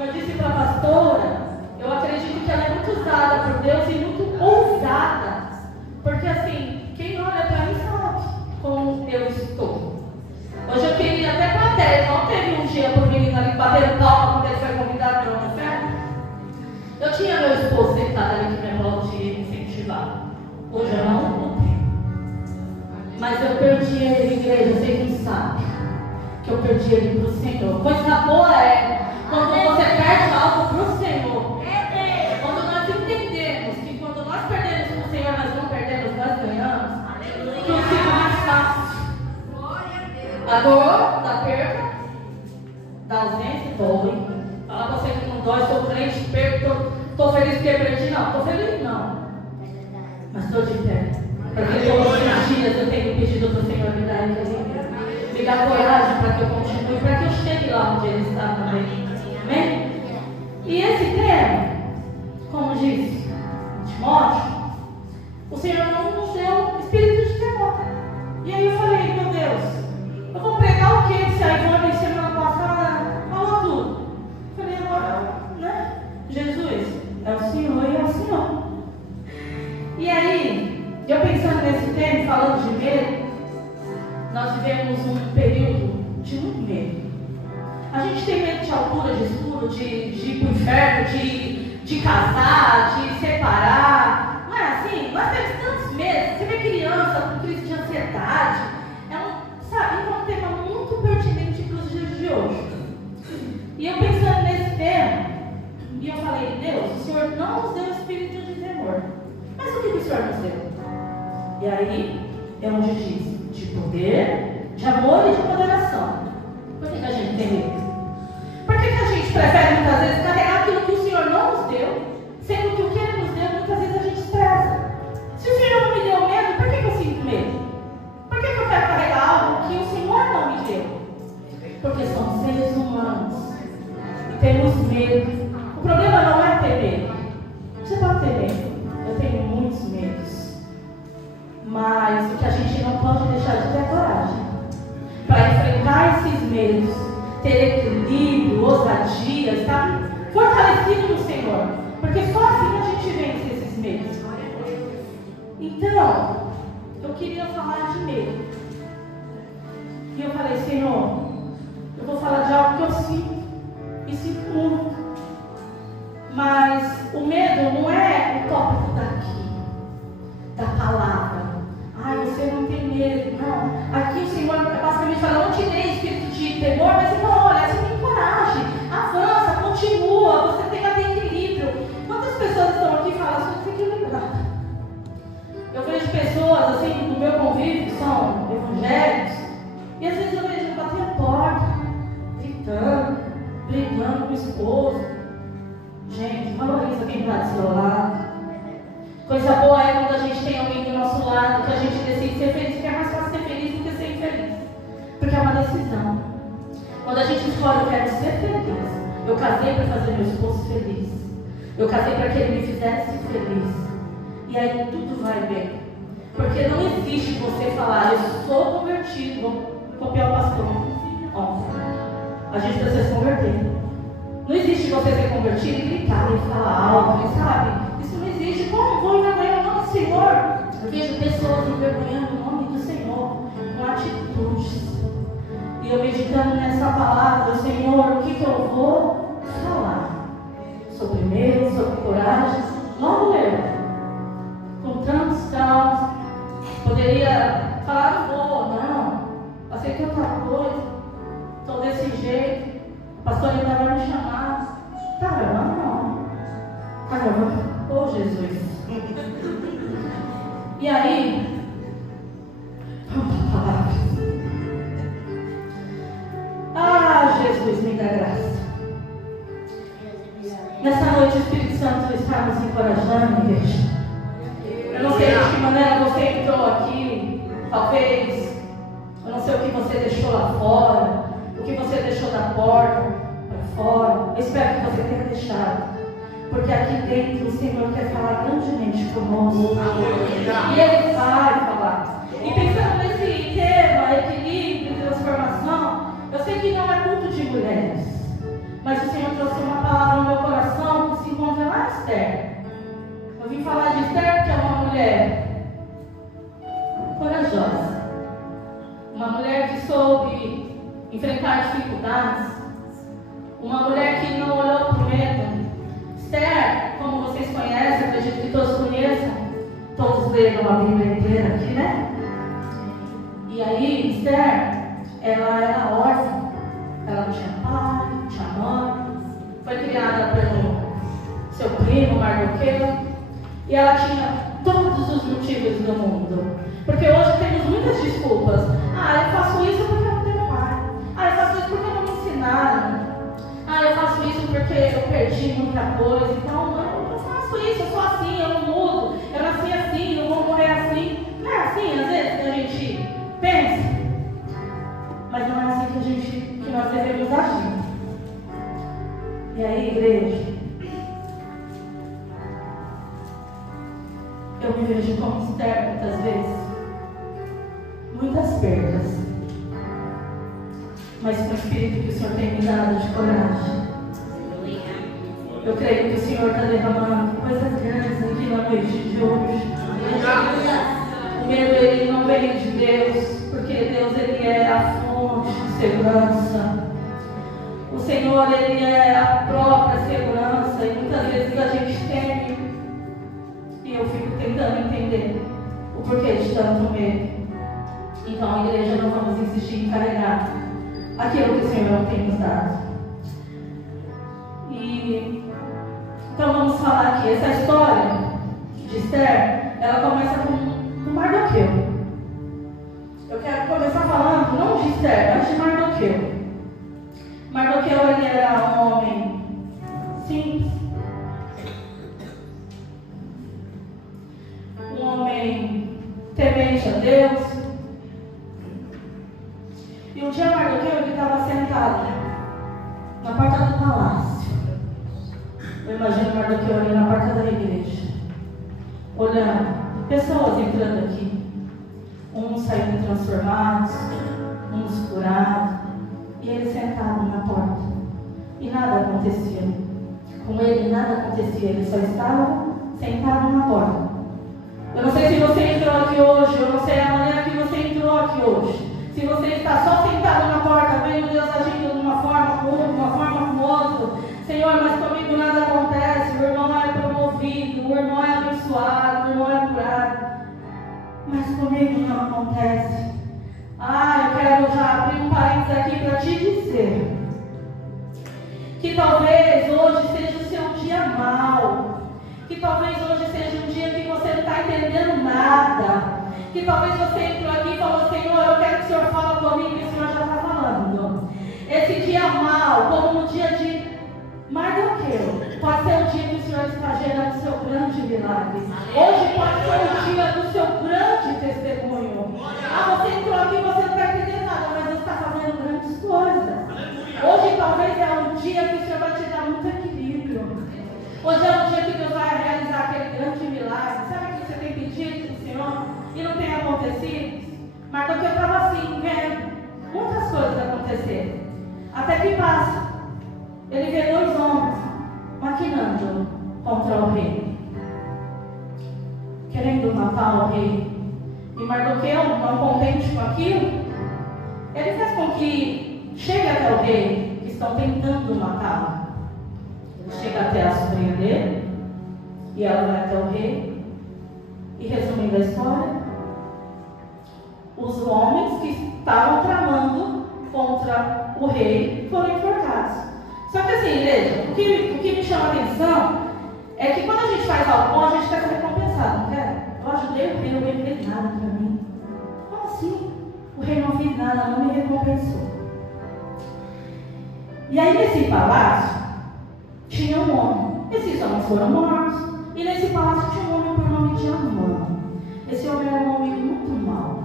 como eu disse para a pastora, eu acredito que ela é muito usada por Deus e muito ousada. Porque assim, quem olha para mim sabe como eu estou. Hoje eu queria até plateia, não teve um dia por menino ali batendo palma quando ele foi convidado para uma festa. Eu tinha meu esposo sentado ali que me aplaudia e me incentivava. Hoje eu não tenho. Mas eu perdi ele, igreja, você que sabe. Que eu perdi ele para o Senhor. Coisa boa é quando você perde algo para o Senhor. Quando nós entendemos que quando nós perdemos para o Senhor, nós não perdemos, nós ganhamos. Que o fica mais fácil. A dor da perda, da ausência, dói. Falar para você que não dói, sou crente, perco, estou feliz porque perdi. Não, estou feliz não. Mas estou de pé. Porque todos os dias eu tenho pedido para o Senhor me dar equilíbrio. Me dar coragem para que eu continue, para que eu chegue lá onde Ele está também. Amém? E esse tema, como disse Timóteo, o Senhor não nos deu espírito de temor. E aí eu falei, meu Deus, eu vou pregar o que se a Ivone semana passada falou tudo? Eu falei, agora, né? Jesus, é o Senhor e é o Senhor. E aí, eu pensando nesse tema, falando de medo, nós vivemos um período de muito medo. A gente tem medo de altura, de escuro, de ir para o inferno, de casar, de separar. Não é assim? Nós temos tantos medos. Você vê criança com crise de ansiedade. Sabe, é um tema muito pertinente para os dias de hoje. E eu pensando nesse tema, e eu falei, Deus, o Senhor não nos deu espírito de temor. Mas o que o Senhor nos deu? E aí, é onde diz, de poder, de amor e de moderação. Por que a gente tem medo? Por que a gente prefere muitas vezes carregar aquilo que o Senhor não nos deu, sendo que o que Ele nos deu, muitas vezes a gente despreza? Se o Senhor não me deu medo, por que eu sinto medo? Por que eu quero carregar algo que o Senhor não me deu? Porque somos seres humanos e temos medo. O problema não é ter medo. Você pode ter medo. Eu tenho muitos medos. Mas o que a gente não pode deixar de ter é coragem para enfrentar esses medos, ter equilíbrio, ousadia, estar fortalecido no Senhor. Porque só assim a gente vence esses medos. Então, eu queria falar de medo. E eu falei, Senhor, eu vou falar de algo que eu sinto. E sinto muito. Mas o medo não é o tópico daqui, da palavra. Ai, você não tem medo. Não. Aqui o Senhor basicamente fala, não te dei espírito de temor, mas Ele fala, olha, você tem coragem, avança, continua, você tem que ter equilíbrio. Quantas pessoas estão aqui e falam, você tem que equilibrar? Eu vejo pessoas assim, no meu convívio, que são evangélicos, e às vezes eu vejo ele bater a porta, gritando, brigando com o esposo. Gente, valoriza quem está do seu lado. Coisa boa é quando a gente tem alguém do nosso lado, que a gente decide ser feliz, porque é mais fácil ser feliz do que ser infeliz. Porque é uma decisão. Quando a gente escolhe, eu quero ser feliz. Eu casei para fazer meu esposo feliz. Eu casei para que ele me fizesse feliz. E aí tudo vai bem. Porque não existe você falar, eu sou convertido, vou copiar o pastor. Óbvio. A gente precisa se converter. Não existe você ser convertido e gritar e falar algo, sabe? Isso não existe. Como vou envergonhar o nome do Senhor? Eu vejo pessoas envergonhando o nome do Senhor com atitudes. E eu meditando nessa palavra, Senhor, o que eu vou falar? Sobre medo, sobre coragem. Logo eu, com tantos traumas, poderia falar, não vou, não. Passei tanta coisa, estou desse jeito. O pastor ainda vai me chamar. Tá gravando? Não. Tá gravando? Oh, Jesus. E aí, vamos para a palavra. Ah, Jesus, me dá graça. Nessa noite o Espírito Santo está nos encorajando, igreja. Eu não sei de que maneira você entrou aqui. Talvez, eu não sei o que você deixou lá fora, o que você deixou da porta para fora. Eu espero que você tenha deixado. Porque aqui dentro o Senhor quer falar grandemente conosco. E Ele vai falar. E pensando nesse tema, equilíbrio, transformação, eu sei que não é culto de mulheres. Mas o Senhor trouxe uma palavra Esther. Eu vim falar de Esther porque é uma mulher corajosa. Uma mulher que soube enfrentar dificuldades. Uma mulher que não olhou para o medo. Esther, como vocês conhecem, acredito que todos conheçam. Todos leram a Bíblia inteira aqui, né? E aí, Esther, ela era órfã. Ela não tinha pai, não tinha mãe. Foi criada pelo seu primo, Mardoqueu. E ela tinha todos os motivos do mundo. Porque hoje temos muitas desculpas. Eu faço isso porque eu não tenho pai. Eu faço isso porque não me ensinaram. Eu faço isso porque eu perdi muita coisa. Então, eu faço isso, eu sou assim, eu não mudo. Eu nasci assim, eu vou morrer assim. Não é assim, às vezes, que a gente pensa. Mas não é assim que nós devemos agir. E aí, igreja, eu me vejo como Esther muitas vezes. Muitas perdas. Mas com o espírito que o Senhor tem me dado de coragem. Eu creio que o Senhor está derramando coisas grandes aqui na noite de hoje. O medo, ele não vem de Deus, porque Deus, ele é a fonte de segurança. O Senhor, ele é a própria segurança. E muitas vezes a gente teme. E eu fico tentando entender o porquê de tanto medo. Então, a igreja, nós vamos insistir em carregar aquilo que o Senhor tem nos dado. Então vamos falar aqui. Essa história de Esther, ela começa com Mardoqueu. Eu quero começar falando não de Esther, mas de Mardoqueu. Mardoqueu, ele era um homem simples. Um homem temente a Deus. E um dia Mardoqueu, ele estava sentado na porta do palácio. Eu imagino Mardoqueu ali na porta da igreja, olhando pessoas entrando aqui, uns saindo transformados, uns curados, e ele sentado na porta, e nada acontecia. Com ele nada acontecia, ele só estava sentado na porta. Eu não sei se você entrou aqui hoje, eu não sei a maneira que você entrou aqui hoje. Se você está só sentado na porta, vendo Deus agindo de uma forma com um, de uma forma com outro. Senhor, mas comigo nada acontece. O irmão é promovido, o irmão é abençoado, o irmão é curado. Mas comigo não acontece. Eu quero já abrir um parênteses aqui para te dizer que talvez hoje seja o seu dia mau. Que talvez hoje seja um dia que você não está entendendo nada. Que talvez você entrou aqui e falou: Senhor, eu quero que o Senhor fale comigo, e o Senhor já está falando. Esse dia mau, como no dia de Mardoqueu, pode ser o dia que o Senhor está gerando o seu grande milagre. Hoje pode ser o dia do seu grande testemunho. Você entrou aqui e você não está entendendo nada, mas Deus está fazendo grandes coisas. Hoje talvez é um dia que o Senhor vai te dar muito equilíbrio. Hoje é um dia que Deus vai realizar aquele grande milagre. Sabe o que você tem pedido do Senhor e não tem acontecido? Mardoqueu estava assim, vendo muitas coisas acontecer. Até que passa. Ele vê dois homens maquinando contra o rei, querendo matar o rei. E Mardoqueu, não contente com aquilo, ele faz com que chegue até o rei, que estão tentando matá-lo. Ele chega até a sobrinha dele, e ela vai até o rei. E resumindo a história, os homens que estavam tramando contra o rei foram enforcados. Só que assim, igreja, o que me chama a atenção é que quando a gente faz algo bom, a gente quer ser recompensado, não quer? Eu ajudei o rei não fez nada para mim. Como assim? O rei não fez nada, não me recompensou. E aí nesse palácio tinha um homem. Esses homens foram mortos. E nesse palácio tinha um homem por nome de Amã. Esse homem era um homem muito mau.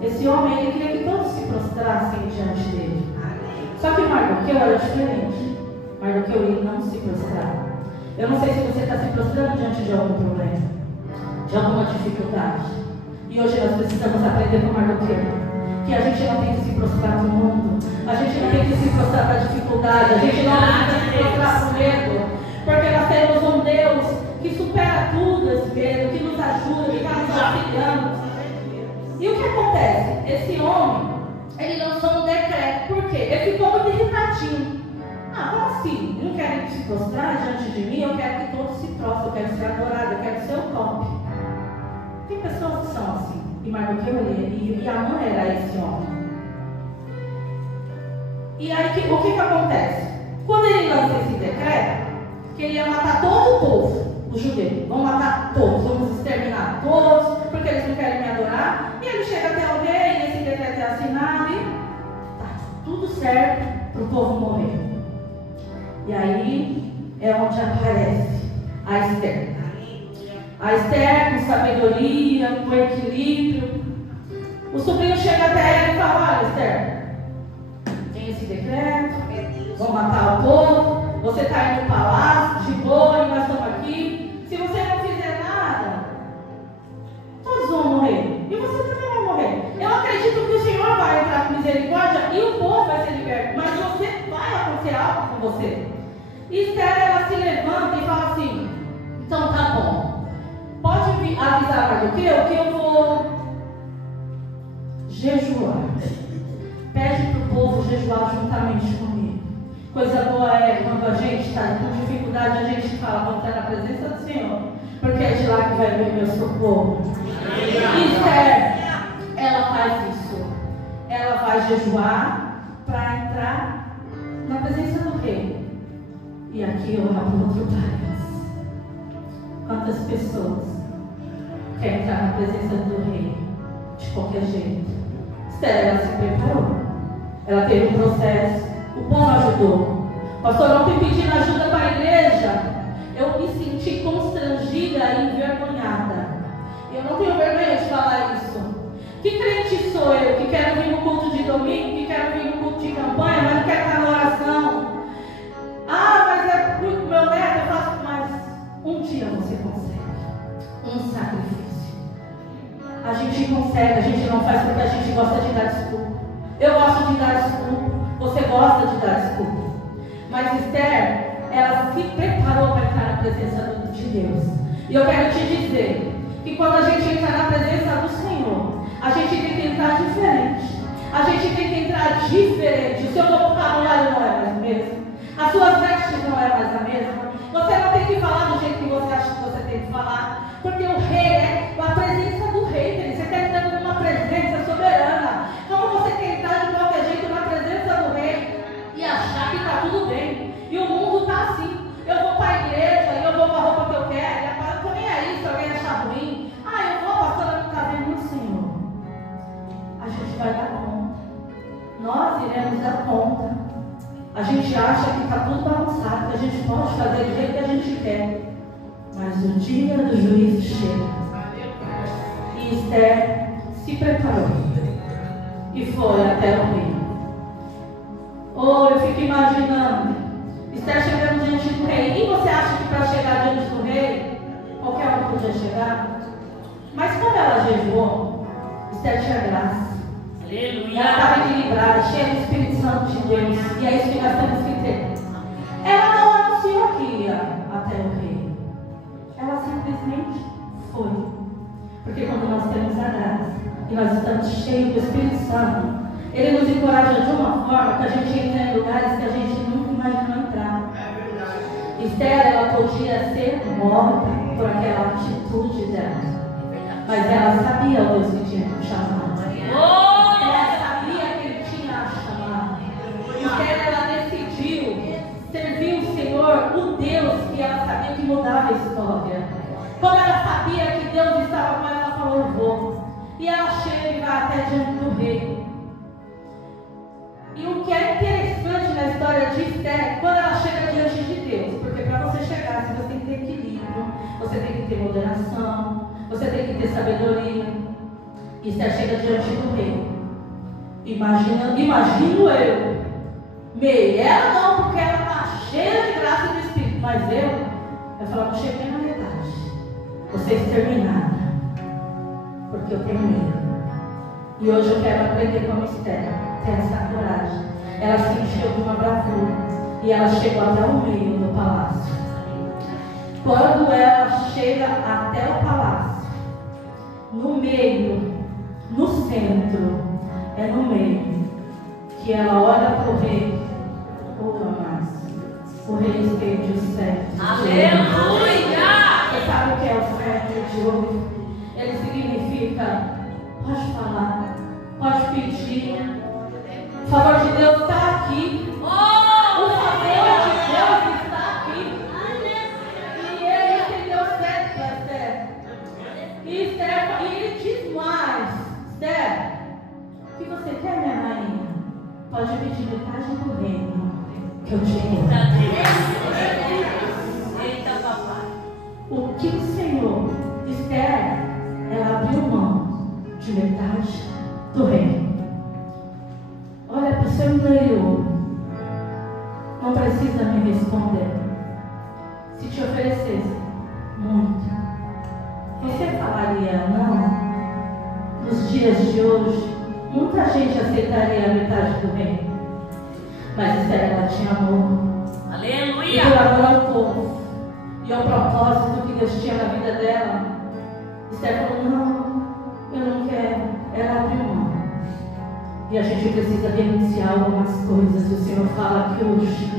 Esse homem, ele queria que todos se prostrassem diante dele. Só que Mardoqueu era diferente. Mardoqueu, ele não se prostrava. Eu não sei se você está se prostrando diante de algum problema, de alguma dificuldade. E hoje nós precisamos aprender com Mardoqueu que a gente não tem que se prostrar para o mundo. A gente não tem que se prostrar para a dificuldade. A gente não precisa se prostrar para o medo. Porque nós temos um Deus olhando. E o que acontece? Esse homem, ele lançou um decreto. Por quê? Ele ficou muito irritadinho. Como assim? Não querem se prostrar diante de mim? Eu quero que todos se prostrem. Eu quero ser adorado. Eu quero ser o top. Tem pessoas que são assim. E Mardoqueu, e Amã era esse homem. E aí, o que acontece? Quando ele lança esse decreto, que ele ia matar todo o povo, os judeus, vão matar todos, vamos exterminar todos, porque eles não querem me adorar. E ele chega até o rei, esse decreto é assinado e tá tudo certo para o povo morrer. E aí é onde aparece a Esther. A Esther com sabedoria, com equilíbrio. O sobrinho chega até ela e fala: olha, Esther, tem esse decreto, vão matar o povo, você está aí no palácio, de boa, e nós estamos aqui. Se você não fizer nada, todos vão morrer. E você também vai morrer. Eu acredito que o Senhor vai entrar com misericórdia e o povo vai ser liberto. Mas vai acontecer algo com você. E Esther, ela se levanta e fala assim: então tá bom. Pode avisar Mardoqueu que eu vou jejuar. Pede para o povo jejuar juntamente comigo. Coisa boa é quando a gente está com dificuldade, a gente fala: vamos estar na presença do Senhor, porque é de lá que vai vir o meu socorro. E Esther, ela faz isso. Ela vai jejuar para entrar na presença do rei. E aqui eu abro outro país. Quantas pessoas querem entrar na presença do rei de qualquer jeito? Esther, ela se preparou. Ela teve um processo. O povo ajudou. Pastor, ontem pedindo ajuda para a igreja, eu me senti constrangida e envergonhada. Eu não tenho vergonha de falar isso. Que crente sou eu que quero vir no culto de domingo, que quero vir no culto de campanha, mas não quero estar na oração? Mas é muito meu neto, eu faço. Mas um dia você consegue. Um sacrifício. A gente consegue, a gente não faz porque a gente gosta de dar desculpa. Eu gosto de dar desculpa. Você gosta de dar desculpa. Mas Esther, ela se preparou para entrar na presença de Deus. E eu quero te dizer que quando a gente entra na presença do Senhor, a gente tem que entrar diferente. A gente tem que entrar diferente. O seu vocabulário não é mais o mesmo. As suas vestes não é mais a mesma. Você não tem que falar do jeito que você acha que você tem que falar. Porque o rei é a presença do rei. Querido. Você está entrando numa presença soberana. Como você quer entrar de qualquer jeito na presença do rei e achar que está tudo bem? E o mundo está assim. Eu vou para a igreja e eu vou com a roupa que eu quero. E eu estou nem aí se alguém achar ruim. Eu vou, pastora, não está vendo o Senhor. A gente vai dar conta. Nós iremos dar conta. A gente acha que está tudo bagunçado, que a gente pode fazer do jeito que a gente quer. Mas o dia do juízo chega. E Esther se preparou e foi até o rei. Eu fico imaginando Esther chegando diante do rei. E você acha que para chegar diante do rei qualquer um podia chegar? Mas quando ela jejuou, Esther tinha graça. Aleluia. Ela estava equilibrada, cheia do Espírito Santo de Deus. E é isso que nós temos que ter. Ela não anunciou que ia até o rei. Ela simplesmente foi. Porque quando nós temos a graça e nós estamos cheios do Espírito Santo, ele nos encoraja de uma forma que a gente entra em lugares que a gente nunca imaginou entrar. Esther, ela podia ser morta por aquela atitude dela. Mas ela sabia o Deus que tinha chamado. Ela sabia que ele tinha a chamado. Esther, ela decidiu servir o Senhor, o Deus que ela sabia que mudava a história. Quando ela sabia que Deus estava com ela, ela falou: eu vou. E ela chega e vai até diante do rei. E o que é interessante na história de Esther, quando ela chega diante de Deus, porque para você chegar, você tem que ter equilíbrio, você tem que ter moderação, você tem que ter sabedoria. E Esther chega diante do rei. Imagino eu. Ela não, porque ela está cheia de graça e do Espírito. Mas eu falo: não cheguei na metade. Você exterminada. Porque eu tenho medo. E hoje eu quero aprender com a Esther. Ter essa coragem. Ela se encheu de uma bravura. E ela chegou até o meio do palácio. Quando ela chega até o palácio, no meio, no centro, é no meio, que ela olha para o rei, o rei estende o cetro. Aleluia! Você sabe o que é o cetro de ouro? Ele significa, pode falar, pode pedir. O favor de Deus está aqui. O favor de Deus está aqui. E ele estendeu o cetro para Esther. E ele diz mais: Esther, o que você quer, minha rainha? Pode pedir metade do reino que eu te dou. Eita, papai. O que o Senhor, Esther, ela abriu mão de metade do reino. Olha para o seu interior. Não precisa me responder. Se te oferecesse muito, você falaria não? Nos dias de hoje, muita gente aceitaria a metade do reino. Mas Esther, ela tinha amor. Aleluia! E por amor ao povo e ao propósito que Deus tinha na vida dela, Esther falou: não, eu não quero. Ela abriu mão. E a gente precisa renunciar algumas coisas. E o Senhor fala aqui hoje: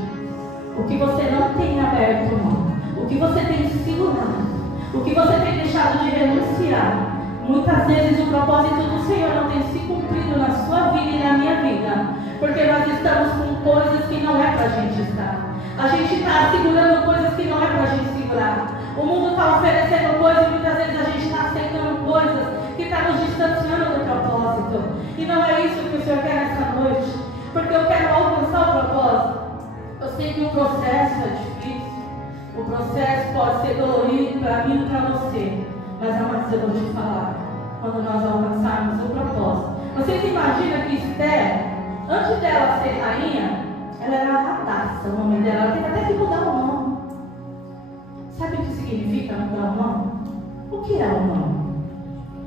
o que você não tem aberto mão, o que você tem segurado, o que você tem deixado de renunciar. Muitas vezes o propósito do Senhor não tem se cumprido na sua vida e na minha vida, porque nós estamos com coisas que não é para a gente estar. A gente está segurando coisas que não é para a gente segurar. O mundo está oferecendo coisas e muitas vezes a gente está aceitando coisas que estão nos distanciando do propósito. E não é isso que o Senhor quer nessa noite, porque eu quero alcançar o propósito. Eu sei que o processo é difícil, o processo pode ser dolorido para mim e para você, mas amados, eu vou te falar, quando nós alcançarmos o propósito. Vocês imaginam que Esther, antes dela ser rainha, ela era Radassa, o nome dela. Ela teve até que mudar o nome. Sabe o que significa mudar o nome? O que é o nome?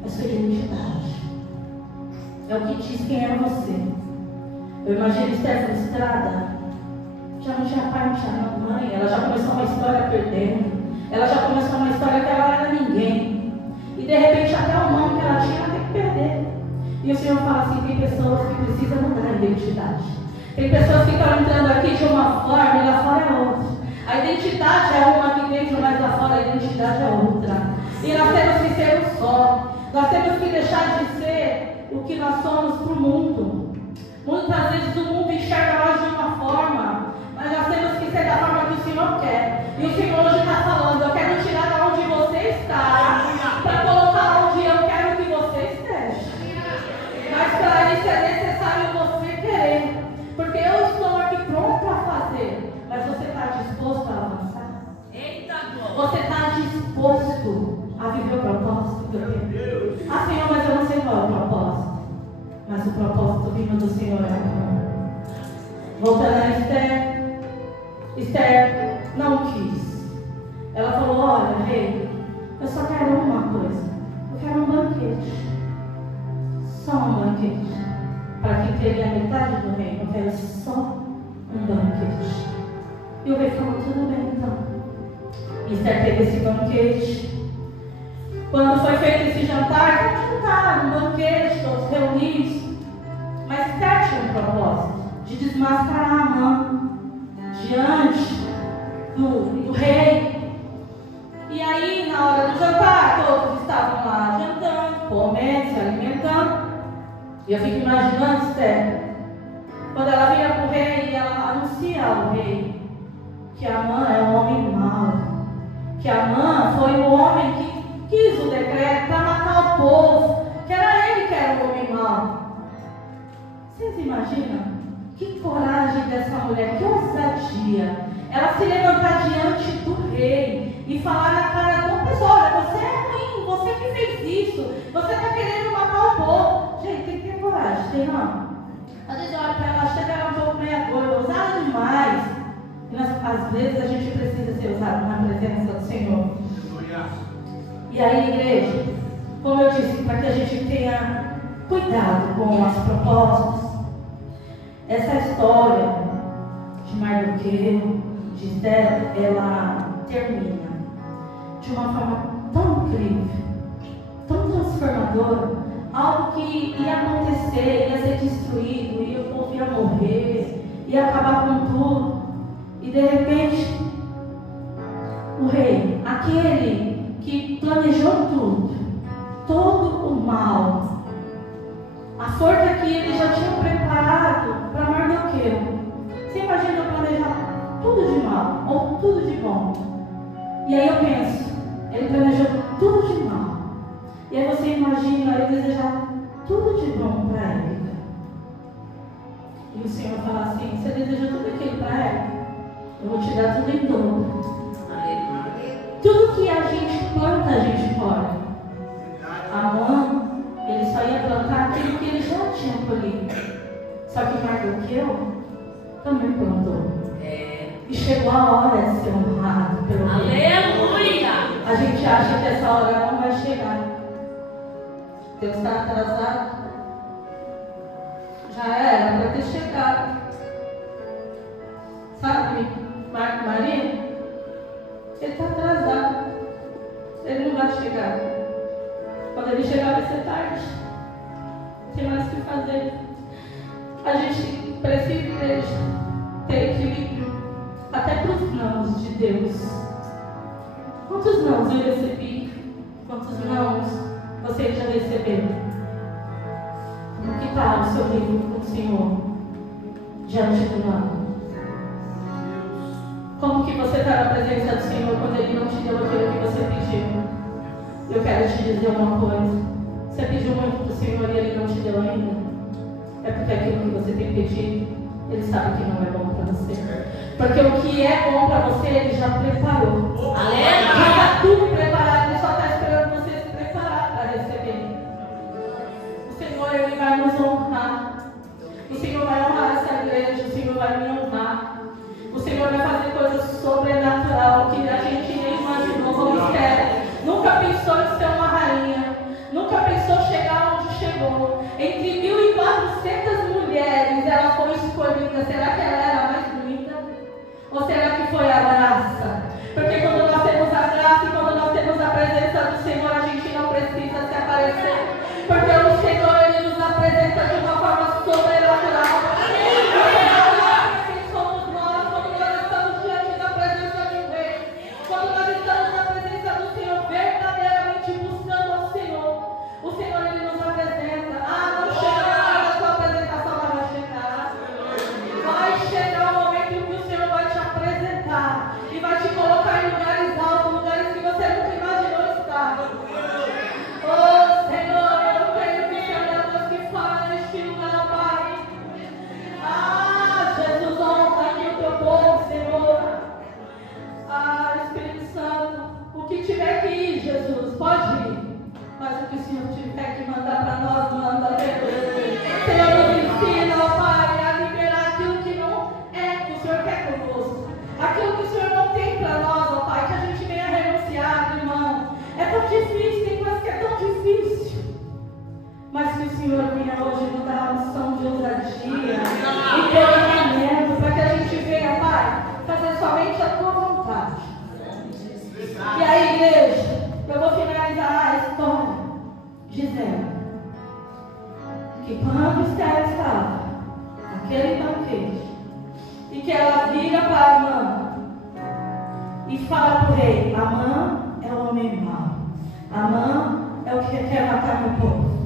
É sua identidade. É o que diz quem é você. Eu imagino Esther frustrada. Já não tinha pai, não tinha mãe. Ela já começou uma história perdendo. Ela já começou uma história que ela era ninguém. E de repente até o nome que ela tinha, ela tem que perder. E o Senhor fala assim: tem pessoas que precisam mudar a identidade. Tem pessoas que estão entrando aqui de uma forma e lá fora é outra. A identidade é uma aqui dentro, mas lá fora a identidade é outra. E nós temos que ser um só. Nós temos que deixar de ser o que nós somos para o mundo. Muitas vezes o mundo enxerga nós de uma forma, mas nós temos que ser da forma que o Senhor quer. E o Senhor hoje está falando: eu quero tirar de onde você está para colocar onde eu quero que você esteja. Mas para isso é necessário você querer. Porque eu estou aqui pronto para fazer. Mas você está disposto a avançar? Eita, glória! Você está disposto a viver o propósito que eu tenho? Ah, Senhor, mas eu não sei qual é o propósito. Mas o propósito vindo do Senhor é bom. Voltando a Esther. Esther não quis. Ela falou: olha, rei, eu só quero uma coisa. Eu quero um banquete. Só um banquete. Para quem teria a metade do reino, eu quero só um banquete. E o rei falou: tudo bem então. E Esther teve esse banquete. Quando foi feito esse jantar, um banquete, todos reunidos. Mas Esther tinha um propósito de desmascarar Amã diante do rei. E aí, na hora do jantar, todos estavam lá jantando, comendo, se alimentando. E eu fico imaginando Esther, quando ela vira para o rei e ela anuncia ao rei que Amã é um homem mau, que Amã foi o homem que quis o decreto para matar o povo, que era ele que era o homem mau. Vocês imaginam? Que coragem dessa mulher, que ousadia. Ela se levantar diante do rei e falar na cara da pessoa: olha, você é ruim, você que fez isso, você está querendo matar o povo. Gente, tem que ter coragem, tem não? Às vezes eu olho para ela, acho que ela é um pouco meia gorda, ousada demais. E às vezes a gente precisa ser usado na presença do Senhor. E aí, igreja, como eu disse, para que a gente tenha cuidado com os nossos propósitos, essa história de Mardoqueu, de Esther, ela termina de uma forma tão incrível, tão transformador, algo que ia acontecer, ia ser destruído, e o povo ia morrer, ia acabar com tudo. E de repente, o rei, aquele que planejou tudo, todo o mal, a forca que ele já tinha preparado para Mardoqueu. Você imagina planejar tudo de mal ou tudo de bom? E aí eu penso, ele planejou tudo de mal. E aí você imagina ele desejar tudo de bom para ele. E o Senhor fala assim: você deseja tudo aquilo para ele? Eu vou te dar tudo em dobro. Tudo que a gente planta, a gente colhe. Amã, ele só ia plantar aquilo que ele já tinha colhido. Só que Mardoqueu também plantou. E chegou a hora de ser honrado pelo rei. Aleluia! A gente acha que essa hora não vai chegar. Deus está atrasado. Já era para ter chegado. Sabe, Marco Maria? Ele está atrasado. Ele não vai chegar. Quando ele chegar vai ser tarde. Não tem mais o que fazer. A gente precisa, igreja, ter equilíbrio. Até para os nãos de Deus. Quantos nãos eu recebi? Quantos nãos você já recebeu? Como que está o seu livro com o Senhor diante do não? Como que você está na presença do Senhor quando Ele não te deu aquilo que você pediu? Eu quero te dizer uma coisa. Você pediu muito para o Senhor e Ele não te deu ainda? É porque aquilo que você tem pedido, Ele sabe que não é bom para você. Porque o que é bom para você, Ele já preparou. Aleluia! Já está tudo preparado, Ele só está esperando você se preparar para receber. O Senhor, Ele vai nos honrar. O Senhor vai honrar essa igreja, o Senhor vai me honrar. O Senhor vai fazer coisas sobrenatural que a gente nem imaginou como espera. Nunca pensou em ser uma rainha. Nunca pensou chegar onde chegou. Entre 1.400 mulheres, ela foi escolhida. Será que ela era a mais bonita? Ou será que foi a graça? Porque quando nós temos a graça e quando nós temos a presença do Senhor, a gente não precisa se aparecer. Porque o Senhor, Ele nos apresenta de uma forma sobrenatural. Assim somos nós, quando nós estamos diante da presença de um rei. Quando nós estamos na presença do Senhor, verdadeiramente buscando ao Senhor. O Senhor, Ele nos apresenta. Ah, não chega na hora da sua apresentação, mas vai chegar. Vai chegar o momento em que o Senhor vai te apresentar e vai te colocar em lugares altos, lugares que você nunca imaginou estar. Oh, Senhor, eu creio que o Senhor é Deus que fala neste lugar, Pai. Ah, Jesus, honra aqui o teu povo, Senhor. Ah, Espírito Santo, o que tiver que ir, Jesus, pode ir. Mas o que o Senhor tiver que mandar para nós, manda, Deus. Senhor, nos ensina, ó Pai, a liberar aquilo que não é que o Senhor quer conosco. Aquilo que o Senhor não tem para nós, ó Pai, que a gente venha renunciar, irmão. É tão difícil, tem coisas que é tão difícil. Mas que o Senhor venha hoje nos dar a unção de ousadia e posicionamento, para que a gente venha, Pai, fazer somente a tua vontade. E aí, igreja, eu vou finalizar a história dizendo que quando Esther estava naquele banquete e que ela vira para Amã e fala para o rei: Amã é o homem mau, Amã é o que quer matar meu povo.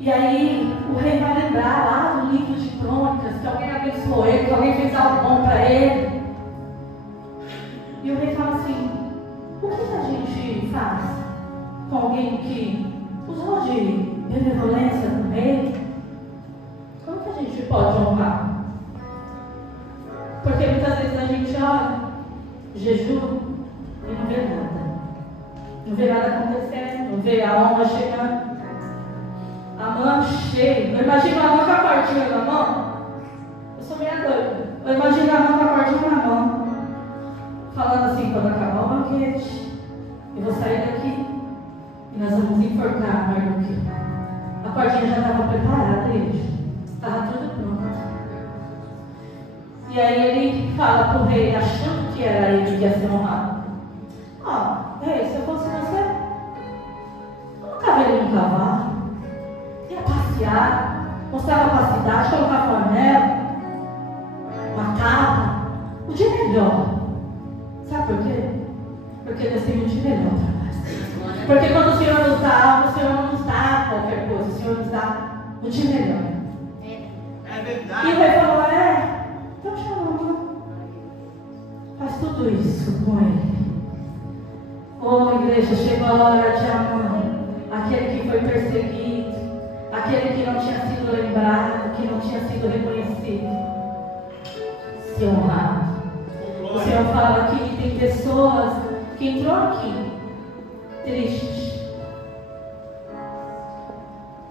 E aí o rei vai lembrar lá no livro de Crônicas que alguém abençoou ele, que alguém fez algo bom para ele. E o rei fala assim: o que a gente faz com alguém que usou de benevolência com ele? Como que a gente pode honrar? Porque muitas vezes a gente olha, jejum e não vê nada. Não vê nada acontecendo, não vê a honra chegando. A mão cheia. Eu imagino a mão com a cordinha na mão. Eu sou meio doida. Eu imagino a mão com a cordinha na mão. Falando assim: quando acabar o banquete, eu vou sair daqui e nós vamos enforcar Mardoqueu. A cordinha já estava preparada, gente. Estava tudo pronto. E aí ele fala para o rei, achando que era ele que ia ser honrado: ó, rei, se eu fosse você, coloca Colocava ele no cavalo, ia passear, mostrava para a cidade, colocava um anel, uma capa, o dia melhor. Sabe por quê? Porque Deus tem um dia melhor para nós. Porque quando o Senhor nos dá algo, o Senhor não nos dá qualquer coisa, o Senhor nos dá um dia melhor. É verdade. E o rei falou, então chama, faz tudo isso com ele. Oh, igreja, chegou a hora de amar aquele que foi perseguido, aquele que não tinha sido lembrado, que não tinha sido reconhecido, ser honrado. O Senhor fala aqui que tem pessoas que entrou aqui triste,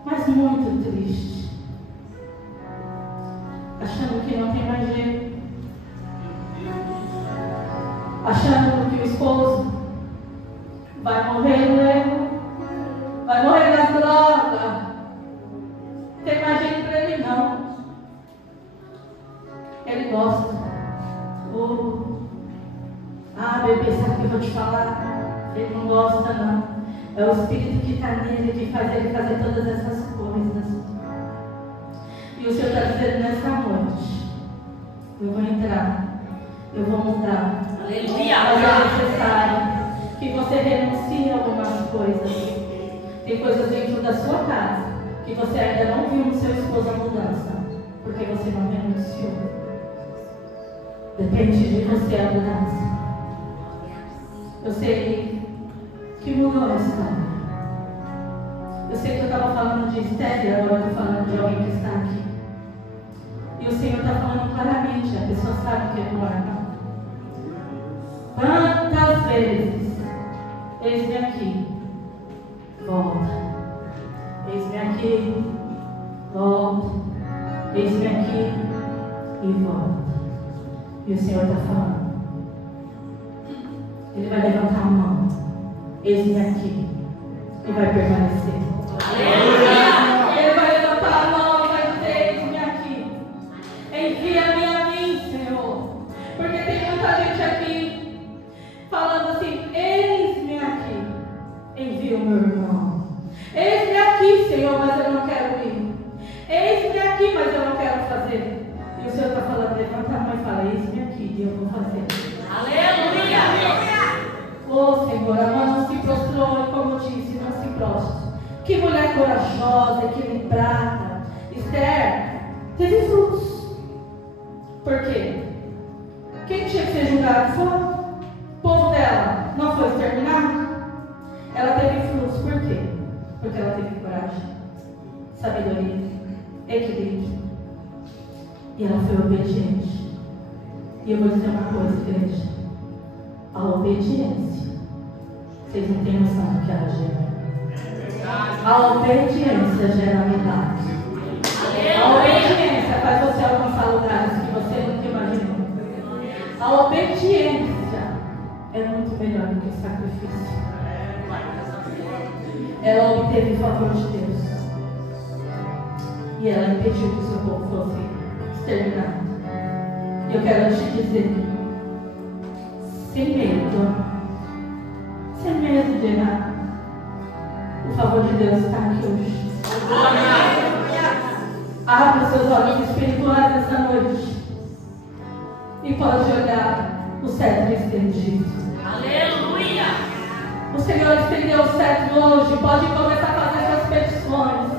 mas muito triste, achando que não tem mais jeito, achando que o esposo vai morrer no erro, vai morrer na droga, tem mais jeito para ele não. Ele gosta. Bebê, sabe o que eu vou te falar? Ele não gosta não. É o Espírito que está nele, que faz ele fazer todas essas coisas. E o Senhor está dizendo nessa noite, eu vou entrar, eu vou mudar. Aleluia. Mas é necessário que você renuncie a algumas coisas. Tem coisas dentro da sua casa que você ainda não viu no seu esposo a mudança, porque você não renunciou. Depende de você a mudança. Eu sei que mudou a história. Eu sei que eu estava falando de Esther e agora eu estou falando de alguém que está aqui. E o Senhor está falando claramente, a pessoa sabe o que é guardar. Quantas vezes, eis-me aqui, volta. Eis-me aqui, volta. Eis-me aqui e volta. E o Senhor está falando. Ele vai levantar a mão. Eis-me aqui. E vai permanecer. Aleluia. Ele vai levantar a mão e vai dizer: eis-me aqui. Envia-me a mim, Senhor. Porque tem muita gente aqui falando assim: eis-me aqui. Envia o meu irmão. Eis-me aqui, Senhor, mas eu não quero ir. Eis-me aqui, mas eu não quero fazer. E o Senhor está falando: levanta a mão e fala: eis-me aqui, e eu vou fazer. Aleluia. Oh, Senhor, a mão não se prostrou, e como eu disse, não se prostra. Que mulher corajosa, equilibrada. Esther teve frutos. Por quê? Quem tinha que ser julgado foi o povo dela. Não foi exterminado? Ela teve frutos. Por quê? Porque ela teve coragem, sabedoria, equilíbrio. E ela foi obediente. E eu vou dizer uma coisa, igreja. A obediência, vocês não têm noção do que ela gera. A obediência gera unidade. A obediência faz você alcançar lugares que você nunca imaginou. A obediência é muito melhor do que o sacrifício. Ela obteve o favor de Deus. E ela impediu que o seu povo fosse exterminado. E eu quero te dizer, sem medo de errar, o favor de Deus está aqui hoje. Abra os seus olhos espirituais nessa noite e pode olhar o cetro estendido. Aleluia. O Senhor estendeu o cetro hoje. Pode começar a fazer suas petições.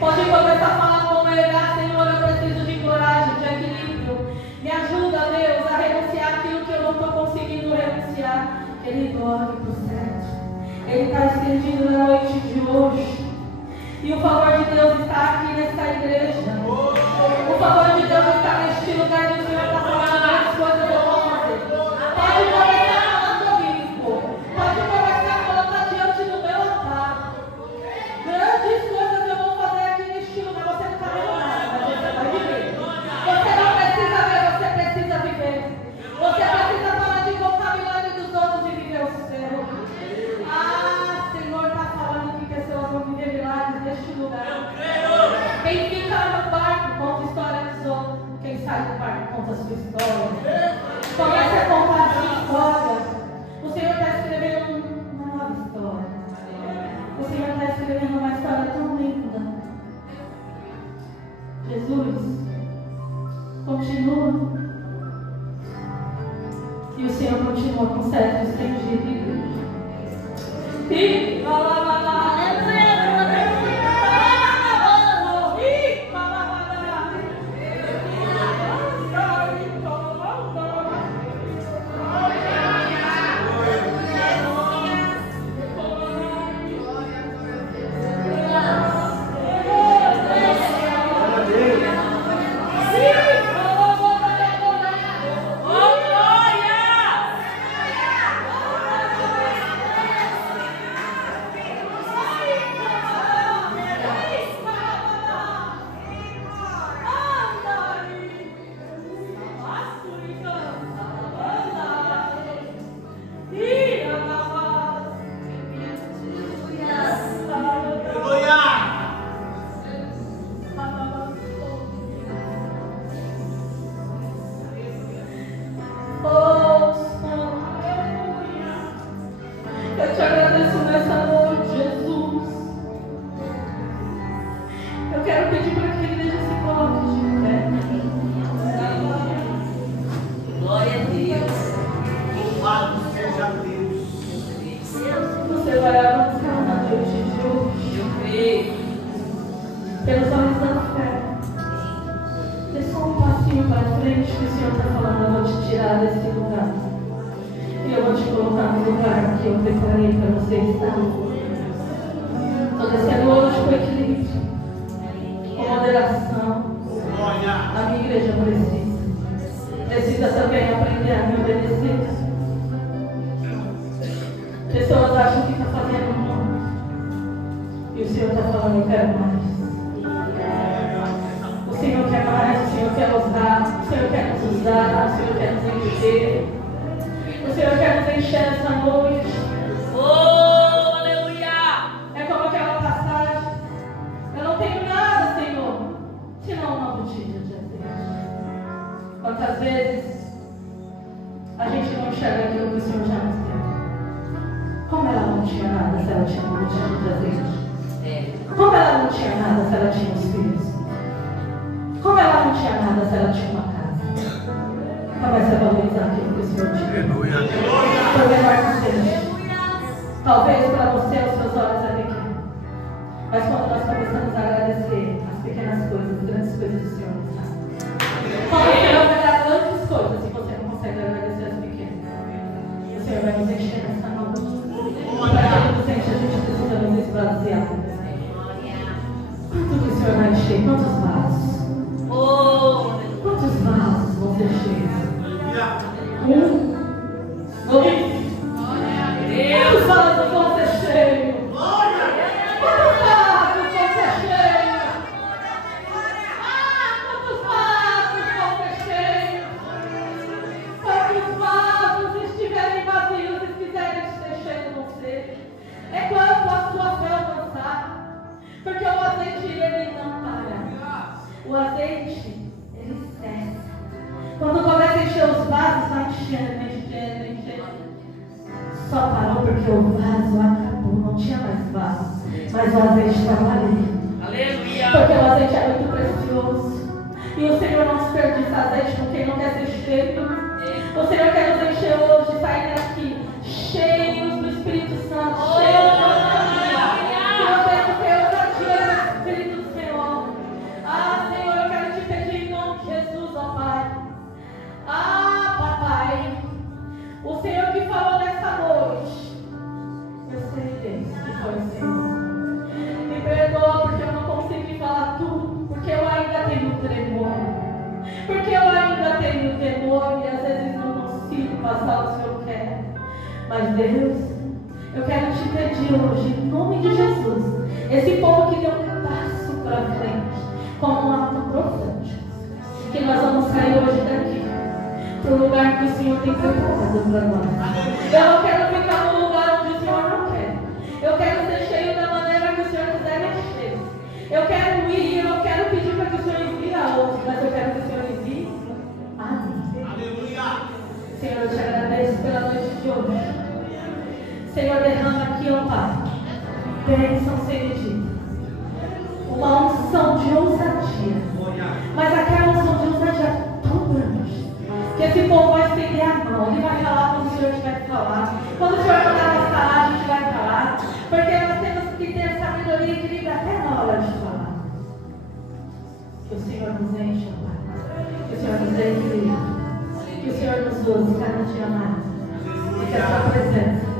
Pode começar a falar com ele: Senhor, eu preciso de coragem, de equilíbrio. Me ajuda, Deus, a renunciar aquilo que eu não estou conseguindo renunciar. Ele dorme para o cetro. Ele está estendido na noite de hoje. E o favor de Deus está aqui nessa igreja. O favor de Deus está neste lugar que o Senhor está falando grandes coisas eu vou fazer. Pode começar falando comigo. Pode começar a colocar diante do meu altar. Grandes coisas eu vou fazer aqui neste lugar. Você não está vendo nada, mas você vai viver. Você não precisa ver, você precisa viver. Você precisa parar de contar milagres dos outros e viver o seu. Senhor, está falando que pessoas vão viver milagres neste lugar. Quem fica no barco conta a história dos outros. E o Senhor continua com cetro estendido. E eu te agradeço nessa noite, Jesus. Eu quero pedir para que a igreja se coloque de pé. Glória a Deus. Louvado seja Deus. Você vai avançar na noite de hoje. Eu creio. Pelos olhos da fé. Dê só um passinho para frente que o Senhor está falando. Eu vou te tirar desse lugar. E eu vou te colocar no lugar que eu preparei para você estar. Estou descendo hoje com equilíbrio, com moderação. Glória. A minha igreja precisa também aprender a me obedecer. Pessoas acham que está fazendo muito. E o Senhor está falando, eu quero mais. O Senhor quer mais, o Senhor quer usar, o Senhor quer nos usar, o Senhor quer nos encher. O Senhor quer nos encher essa noite. Oh, aleluia! É como aquela passagem. Eu não tenho nada, Senhor, senão uma botija de azeite. Quantas vezes a gente não enxerga aquilo que o Senhor já nos deu? Como ela não tinha nada se ela tinha uma botija de azeite? Como ela não tinha nada se ela tinha os filhos? Como ela não tinha nada se ela tinha uma casa? Comece a valorizar aquilo que o Senhor te deu. Por menor que seja. Talvez para você os seus olhos é pequeno. Mas quando nós começamos a agradecer as pequenas coisas, as grandes coisas do Senhor, nos dá. Quando o Senhor vai dar grandes coisas e você não consegue agradecer as pequenas, o Senhor vai nos encher nessa noite. Para que Ele nos enche, a gente precisa nos esvaziar. Quanto que o Senhor vai encher? Quantos vasos? Quantos vasos vão ser cheios? 1, 2. Quantos vasos vão ser cheios? Quantos vasos vão ser cheios? Quantos vasos vão ser cheios? Quantos vasos estiverem vazios e quiserem ser cheios vão ser? É quando a sua fé avançar. Porque o azeite ele não para. O azeite ele cessa. Quando começa a encher os vasos, vai enchendo, enchendo, enchendo. Só parou porque o vaso acabou, não tinha mais vaso. Mas o azeite estava ali. Aleluia! Porque o azeite é muito precioso. E o Senhor não desperdiça azeite com quem não quer ser cheio. O Senhor quer nos encher hoje, sair daqui cheios do Espírito Santo, cheios do Espírito do Senhor. Ah, Senhor, eu quero te pedir em nome de Jesus, ó Pai. Ah, papai, o Senhor que falou nessa noite, eu sei que foi o Senhor. Me perdoa porque eu não consegui falar tudo, porque eu ainda tenho tremor. Porque eu ainda tenho temor e às vezes não consigo passar o que eu quero. Mas Deus, eu quero te pedir hoje, em nome de Jesus, esse povo que deu um passo para frente, como um ato profético, que nós vamos sair hoje daqui, para o lugar que o Senhor tem preparado para nós. Eu não quero ficar no lugar onde o Senhor não quer. Eu quero ser cheio da maneira que o Senhor quiser encher. Eu quero ir, eu não quero pedir para que o Senhor envie a outros, mas eu quero que o Senhor envie a mim. Aleluia. Senhor, eu te agradeço pela noite de hoje. Senhor, derrama aqui, ó Pai, bênção sem medida. Uma unção de ousadia. Mas aquela unção de ousadia tão grande que esse povo vai estender a mão, ele vai falar. desequilibra até na hora de falar. Que o Senhor nos enche, Pai. Que o Senhor nos dê equilíbrio. Que o Senhor nos use cada dia mais. E que a sua presença